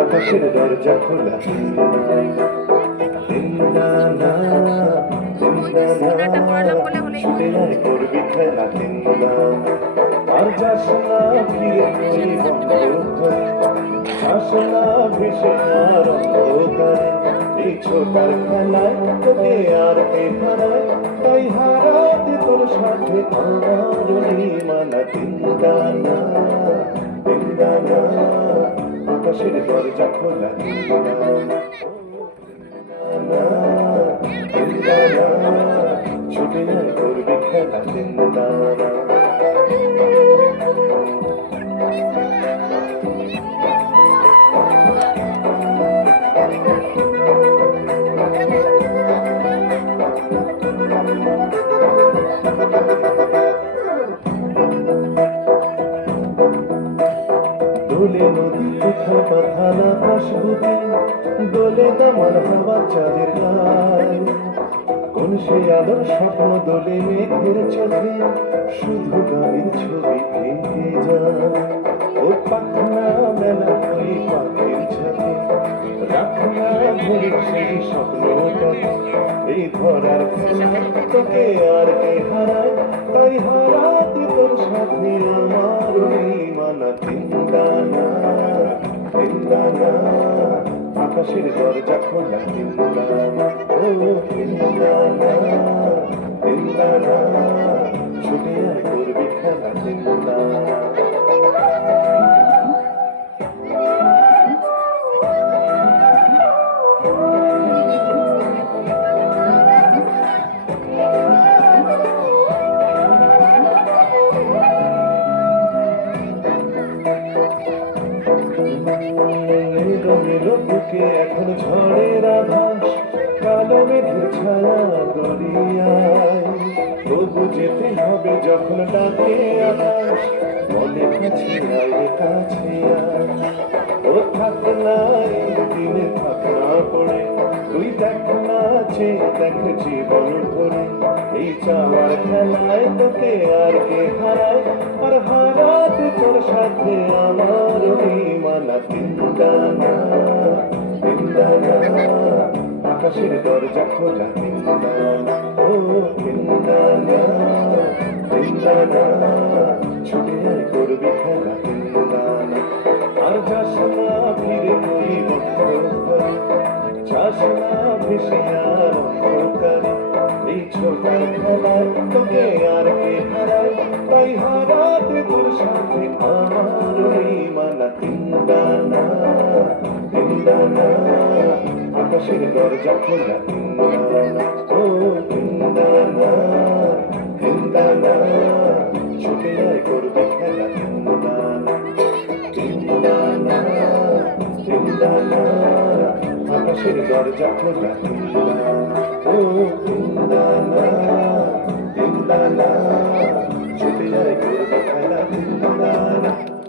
আকাশের দরজা খোলা ছুটে যায় করবি খেলা আর যাস না ফিরে তুই বন্ধ ঘরে যাস না ভেসে আর অন্ধকারে এই ছোটার খেলায় তোকে আর কে হারায় তাই হারাতে তোর সাথে আমার মানা দিনদানা দিনদানা আকাশের দরজা খোলা ছুটে যায় করবি খেলা দিনদানা দোলে নদী কোথাও বাঁধান আকাশ বুকে দোলে দামার হাওয়া চাঁদের গায়ে কোন সে আলোর স্বপ্ন দোলে মেঘের চোখে শুধু গাড়ির ছবি এঁকে যায় ও পাখনা মেলা ওই পাখির ছাতে রাখনা ধরে সেই স্বপ্নটাকে এই ধরার খেলা তোকে আর কে হারায় তাই হারাতে তোর সাথে আমার মানা দিনদানা দিনদানা আকাশের দরজা খোলা দিনদানা ও দিনদানা দিনদানা ছুটে আয় করবি খেলা দিনদানা বুকে এখন ঝড়ের আভাস কালো মেঘের ছায়া দরিয়ায় তবু যেতে হবে যখন ডাকে আকাশ মনে কাছে আয় কাছে ও থাক না দিনে থাক না পড়ে তুই দেখ না দেখ জীবন ধরে এই চাওয়ার খেলায় তোকে আর কে হারায় আর হারাতে তোর সাথে আমার মানা দিনদানা দিনদানা আকাশের দরজা খোলা দিনদানা ও দিনদানা দিনদানা ছুটে আয় করবি খেলা দিনদানা আর যাস না ফিরে তুই বন্ধ ঘরে যাস না ভেসে আর অন্ধকারে এই ছোটার খেলায় তোকে আর কে হারায় তাই হারাতে তোর সাথে আমার মানা দিনদানা দিনদানা আকাশের দরজা খোলা দিনদানা ও দিনদানা দিনদানা ছুটে আয় করবি খেলা দিনদানা দিনদানা দিনদানা আকাশের দরজা খোলা দিনদানা ও দিনদানা দিনদানা ছুটে আয় করবি খেলা দিনদানা